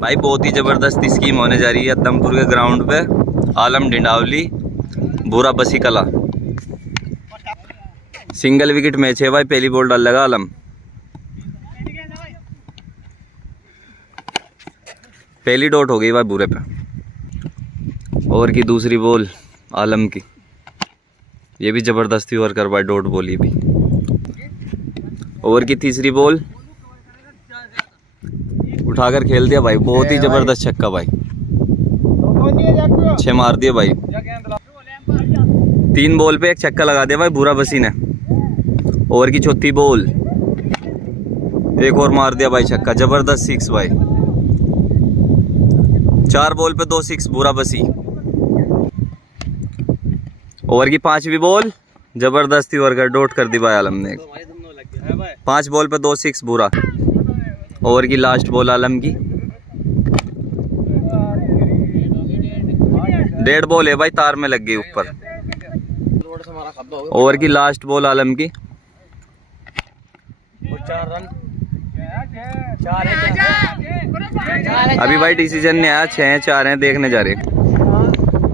भाई बहुत ही ज़बरदस्त स्कीम होने जा रही है दमपुर के ग्राउंड पे। आलम डिंडावली बुरा बसी कला, सिंगल विकेट मैच है भाई। पहली बॉल डाल लगा आलम, पहली डॉट हो गई भाई बुरे पे। ओवर की दूसरी बॉल आलम की, ये भी ज़बरदस्ती ओवर कर भाई, डॉट बॉल ये भी। ओवर की तीसरी बॉल उठाकर खेल दिया भाई, बहुत ही ज़बरदस्त छक्का भाई, 6 मार दिया भाई। 3 बॉल पे 1 छक्का लगा दिया भाई बुरा बसी ने। ओवर की चौथी बॉल, एक और मार दिया भाई छक्का, ज़बरदस्त 6 भाई। 4 बॉल पे 2 6 बुरा बसी। ओवर की 5वीं बॉल, ज़बरदस्ती ओवर का डॉट कर दी भाई आलम ने। 5 बॉल पे 2 6 बुरा। ओवर की लास्ट बॉल आलम की, 1.5 बॉल है भाई, तार में लग गई ऊपर। ओवर की लास्ट बॉल आलम की, 4 रन। अभी भाई डिसीजन नहीं आया, 6-4 हैं, देखने जा रहे।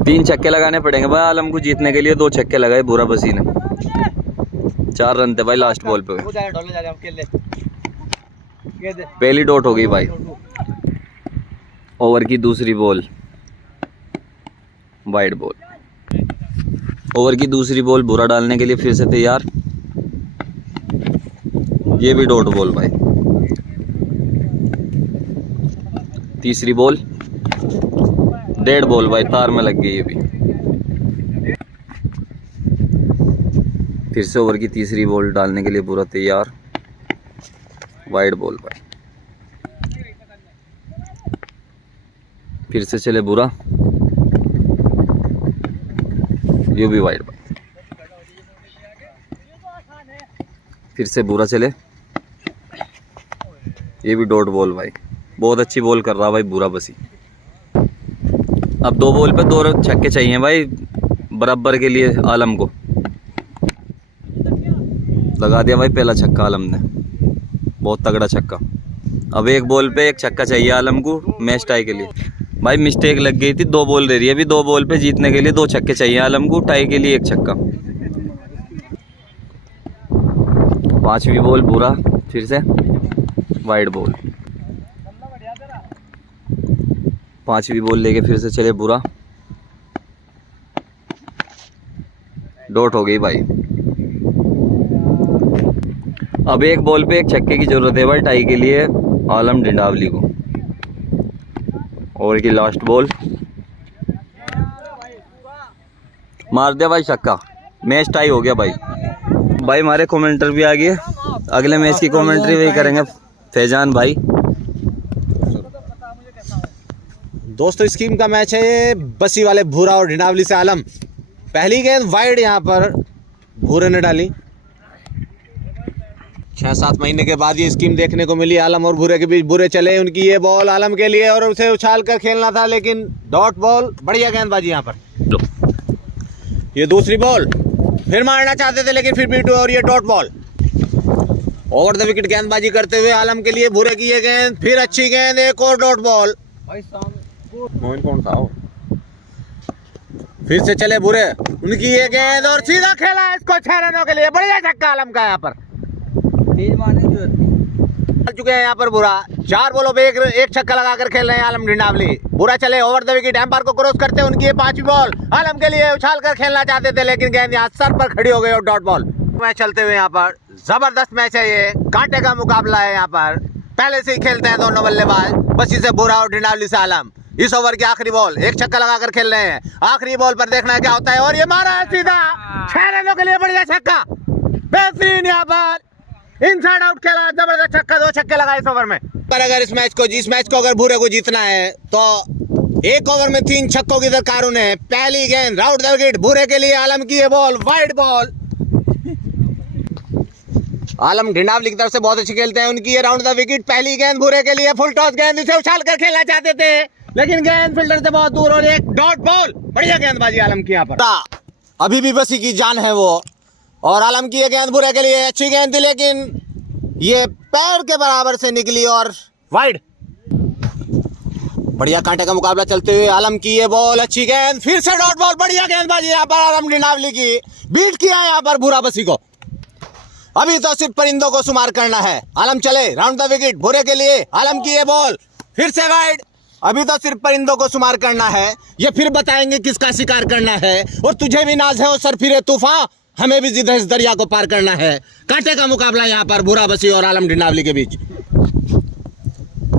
3 छक्के लगाने पड़ेंगे भाई आलम को जीतने के लिए। 2 छक्के लगाए बुरा बसी ने, 4 रन थे भाई लास्ट बॉल पे। पहली डॉट हो गई भाई। ओवर की दूसरी बॉल वाइड बॉल। ओवर की दूसरी बॉल बुरा डालने के लिए फिर से तैयार, ये भी डॉट बॉल भाई। तीसरी बॉल 1.5 बॉल भाई, तार में लग गई ये भी। फिर से ओवर की तीसरी बॉल डालने के लिए बुरा तैयार, वाइड बॉल भाई। फिर से चले बुरा, ये भी वाइड भाई। फिर से बुरा चले, ये भी डॉट बॉल भाई। बहुत अच्छी बॉल कर रहा भाई बुरा बसी। अब 2 बॉल पे 2 छक्के चाहिए भाई बराबर के लिए आलम को। लगा दिया भाई पहला छक्का आलम ने, बहुत तगड़ा छक्का। अब 1 बॉल पे 1 छक्का चाहिए आलम को मैच टाई के लिए। भाई मिस्टेक लग गई थी, 2 बॉल दे रही है अभी। 2 बॉल पे जीतने के लिए 2 छक्के चाहिए आलम को, टाई के लिए 1 छक्का। 5वीं बॉल बुरा, फिर से वाइड बॉल। 5वीं बॉल लेके फिर से चले बुरा, डॉट हो गई भाई। अब 1 बॉल पे 1 छक्के की जरूरत है भाई टाई के लिए आलम डिंडावली को। ओवर की लास्ट बॉल मार दिया भाई छक्का, मैच टाई हो गया भाई। भाई हमारे कमेंटर भी आ गए, अगले मैच की कमेंट्री वही करेंगे फैजान भाई। दोस्तों स्कीम का मैच है ये, बसी वाले भूरा और डिंडावली से आलम। पहली गेंद वाइड यहाँ पर भूरे ने डाली। 6-7 महीने के बाद ये स्कीम देखने को मिली आलम और भूरे के बीच। भूरे चले, उनकी ये बॉल आलम के लिए और उसे उछाल कर खेलना था, लेकिन डॉट बॉल। बढ़िया गेंदबाजी यहाँ पर। ये दूसरी बॉल फिर मारना चाहते थे लेकिन फिर बीट हुआ और ये dot ball. Over the wicket गेंदबाजी करते हुए आलम के लिए भूरे की ये गेंद, फिर अच्छी गेंद, एक और डॉट बॉल। मोइन कौन था वो? फिर से चले भूरे, उनकी ये गेंद और सीधा खेला इसको 6 रनों के लिए। बढ़िया छक्का आलम का यहाँ पर। चुके हैं यहाँ पर बुरा, 4 बॉलों पे 1 छक्का लगाकर खेल रहे हैं आलम डिंडावली। बुरा चले ओवर द विकेट, एम्पायर को क्रॉस करते हैं, उनकी ये 5वीं बॉल। आलम के लिए उछाल कर खेलना चाहते थे लेकिन गेंद यहाँ सर पर खड़ी हो गई और डॉट बॉल। मैच चलते हुए यहाँ पर जबरदस्त मैच है, ये कांटे का मुकाबला है। यहाँ पर पहले से ही खेलते हैं दोनों बल्लेबाज, बसी से बुरा और डिंडावली से आलम। इस ओवर की आखिरी बॉल, 1 छक्का लगाकर खेल रहे हैं। आखिरी बॉल पर देखना है क्या होता है, और ये मारा है सीधा 6 रनों के लिए। बढ़िया छक्का, बेहतरीन यहाँ पर इनसाइड आउट खेला, जबरदस्त छक्का। 2 छक्के लगाए इस ओवर में। पर अगर इस मैच को अगर भूरे को जीतना है तो 1 ओवर में 3 छक्कों की दरकार उन्हें। पहली गेंद राउंड द विकेट भूरे के लिए, आलम की ये बॉल वाइड बॉल। आलम डिंडावली की तरफ से बहुत अच्छी खेलते हैं, उनकी ये राउंड द विकेट। पहली गेंद भूरे के लिए, फुल टॉस गेंद, इसे उछाल कर खेलना चाहते थे लेकिन गेंद फील्डर से बहुत दूर और एक डॉट बॉल। बढ़िया गेंदबाजी आलम की यहाँ पर। अभी भी बसी की जान है वो, और आलम की ये गेंद भूरे के लिए अच्छी गेंद थी लेकिन ये पैर के बराबर से निकली और वाइड। बढ़िया कांटे का मुकाबला चलते हुए आलम की ये बॉल, अच्छी गेंद, फिर से डॉट बॉल, बढ़िया गेंदबाजी यहाँ पर आलम डिंडावली की, बीट किया यहाँ पर भूरा बसी को। अभी तो सिर्फ परिंदों को शुमार करना है। आलम चले राउंड द विकेट भूरे के लिए, आलम की ये बॉल, फिर से वाइड। अभी तो सिर्फ परिंदों को शुमार करना है, ये फिर बताएंगे किसका शिकार करना है। और तुझे भी नाज है और सर फिरे तूफान, हमें भी जिद है इस दरिया को पार करना है। कांटे का मुकाबला यहाँ पर भूरा बसी और आलम डिंडावली के बीच।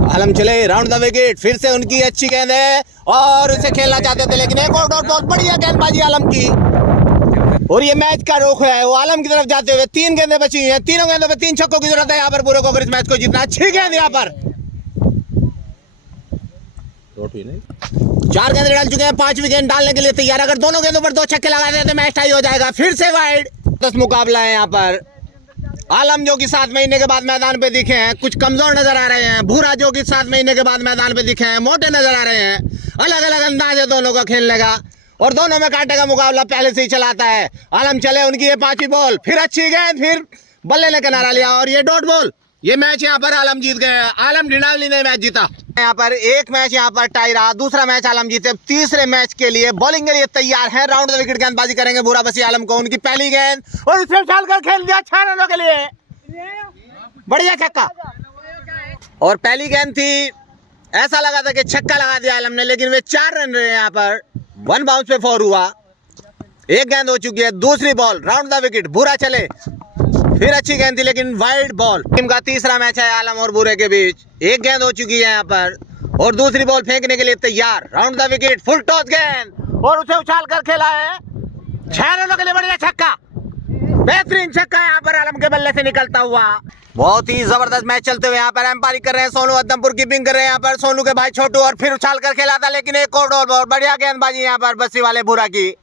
आलम चले राउंड द विकेट, फिर से उनकी अच्छी गेंद है और उसे खेलना चाहते थे लेकिन एक और डॉट बॉल, बढ़िया गेंदबाजी आलम की। और ये मैच का रुख है वो आलम की तरफ जाते हुए। 3 गेंदें बची हुई हैं, तीनों गेंदों पे 3 छक्कों की जरूरत है यहाँ पर पूरे को अगर इस मैच को जीतना। अच्छी गेंद यहाँ पर, 4 गेंद डाल चुके हैं, 5वीं गेंद डालने के लिए तैयार। अगर दोनों गेंदों पर 2 छक्के लगा देते तो मैच टाई हो जाएगा। फिर से वाइड। 10 मुकाबला है यहाँ पर। आलम जो कि 7 महीने के बाद मैदान पे दिखे हैं कुछ कमजोर नजर आ रहे हैं, भूरा जो कि 7 महीने के बाद मैदान पे दिखे हैं मोटे नजर आ रहे हैं। अलग अलग अंदाज है दोनों का खेलने का और दोनों में कांटे का मुकाबला पहले से ही चलाता है। आलम चले उनकी ये 5वीं बॉल, फिर अच्छी गेंद, फिर बल्ले ने किनारा लिया और ये डॉट बॉल। ये मैच यहाँ पर आलम जीत गए। आलम डिंडावली ने मैच जीता। यहाँ पर एक मैच यहाँ पर टाई रहा, दूसरा मैच आलम जीते। तीसरे मैच के लिए बॉलिंग के लिए तैयार है। राउंड द विकेट गेंदबाजी करेंगे भूरा बसी आलम को। उनकी पहली गेंद और इसे उछाल कर खेल दिया 6 रनों के लिए, बढ़िया छक्का। और पहली गेंद थी, ऐसा लगा था कि छक्का लगा दिया आलम ने, लेकिन वे 4 रन रहे यहाँ पर। 1 बाउंस पे 4 हुआ। एक गेंद हो चुकी है, दूसरी बॉल, राउंड द विकेट, भूरा चले, फिर अच्छी गेंद थी लेकिन वाइड बॉल। टीम का तीसरा मैच है आलम और भूरे के बीच। एक गेंद हो चुकी है यहाँ पर और दूसरी बॉल फेंकने के लिए तैयार। Round the wicket, full toss गेंद और उसे उछाल कर खेला है 6 रनों के लिए, बढ़िया छक्का, बेहतरीन छक्का यहाँ पर आलम के बल्ले से निकलता हुआ। बहुत ही जबरदस्त मैच चलते हुए यहाँ पर एम्पायरिंग कर रहे हैं सोनू अदमपुर, कीपिंग कर रहे हैं यहाँ पर सोनू के भाई छोटू। और फिर उछाल कर खेला था लेकिन एक और बॉल, बढ़िया गेंदबाजी यहाँ पर बस्सी वाले भूरा की।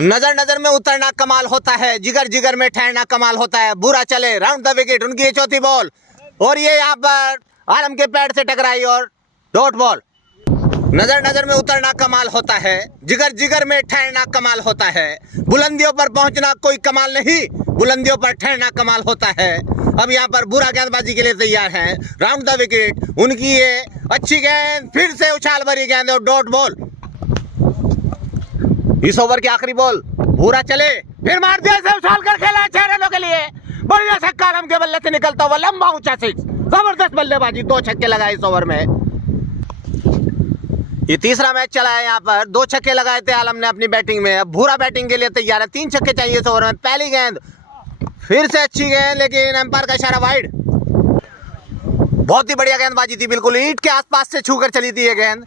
नजर नजर में उतरना कमाल होता है, जिगर जिगर में ठहरना कमाल होता है। भूरा चले राउंड द विकेट, उनकी ये 4थी बॉल और ये यहाँ पर आलम के पैड से टकराई और डॉट बॉल। नजर नजर में उतरना कमाल होता है, जिगर जिगर में ठहरना कमाल होता है। बुलंदियों पर पहुंचना कोई कमाल नहीं, बुलंदियों पर ठहरना कमाल होता है। अब यहाँ पर भूरा गेंदबाजी के लिए तैयार है। राउंड द विकेट, उनकी ये अच्छी गेंद, फिर से उछाल भरी गेंद और डॉट बॉल। इस ओवर की आखिरी बॉल, भूरा चले, फिर मार दिया, इसे उछाल कर खेला 6 रनों के लिए, बढ़िया छक्का आलम के बल्ले से निकलता हुआ, लंबा ऊंचा 6, जबरदस्त बल्लेबाजी, 2 छक्के लगाए इस ओवर में। ये तीसरा मैच चला है यहाँ पर, 2 छक्के लगाए थे आलम ने अपनी बैटिंग में। अब भूरा बैटिंग के लिए तैयार है, 3 छक्के चाहिए इस ओवर में। पहली गेंद, फिर से अच्छी गेंद लेकिन एम्पायर का इशारा वाइड। बहुत ही बढ़िया गेंदबाजी थी, बिल्कुल ईंट के आसपास से छूकर चली थी ये गेंद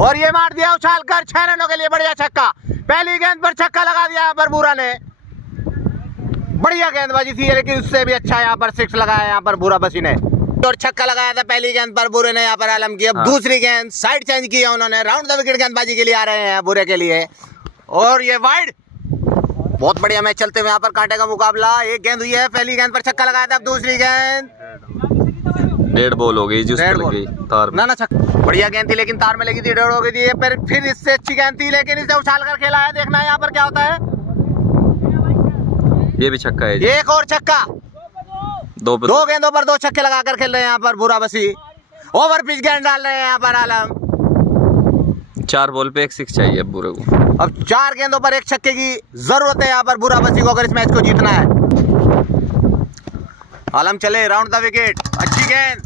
और ये मार दिया उछाल कर 6 रनों के लिए, बढ़िया छक्का। पहली गेंद पर छक्का लगा दिया यहाँ पर भूरा ने, बढ़िया गेंदबाजी थी लेकिन उससे भी अच्छा यहाँ पर 6 लगाया यहाँ पर भूरा बसी ने और छक्का लगाया था पहली गेंद पर भूरे ने यहाँ पर आलम की। अब दूसरी गेंद साइड चेंज किया उन्होंने, राउंड द विकेट गेंदबाजी के लिए आ रहे हैं भूरे के लिए और ये वाइड। बहुत बढ़िया मैच चलते हुए यहाँ पर कांटे का मुकाबला। एक गेंद हुई है, पहली गेंद पर छक्का लगाया था, अब दूसरी गेंद डेड बॉल हो गई, तार में। ना छक्का, बढ़िया गेंद थी लेकिन तार में लगी थी, डेढ़ हो गई थी। फिर इससे अच्छी गेंद थी लेकिन इसे उछाल कर खेला है, देखना है यहाँ पर क्या होता है। ये भी छक्का है, एक और छक्का। 2 गेंदों पर 2 छक्के लगाकर खेल रहे हैं यहाँ पर भूरा बसी। ओवर पिच गेंद डाल रहे हैं यहाँ पर आलम। 4 बॉल पे 1 6 चाहिए भूरे को। अब 4 गेंदों पर 1 छक्के की जरूरत है यहाँ पर भूरा बसी को अगर इस मैच को जीतना है। आलम चले राउंड द विकेट, अच्छी गेंद,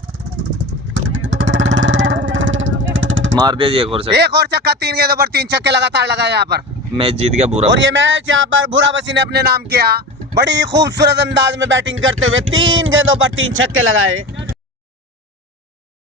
मार दे जी एक और छक्का। 3 गेंदों पर 3 छक्के लगातार लगाए यहाँ पर, मैच जीत गया भूरा। और ये मैच यहाँ पर भूरा बसी ने अपने नाम किया। बड़ी खूबसूरत अंदाज में बैटिंग करते हुए 3 गेंदों पर 3 छक्के लगाए।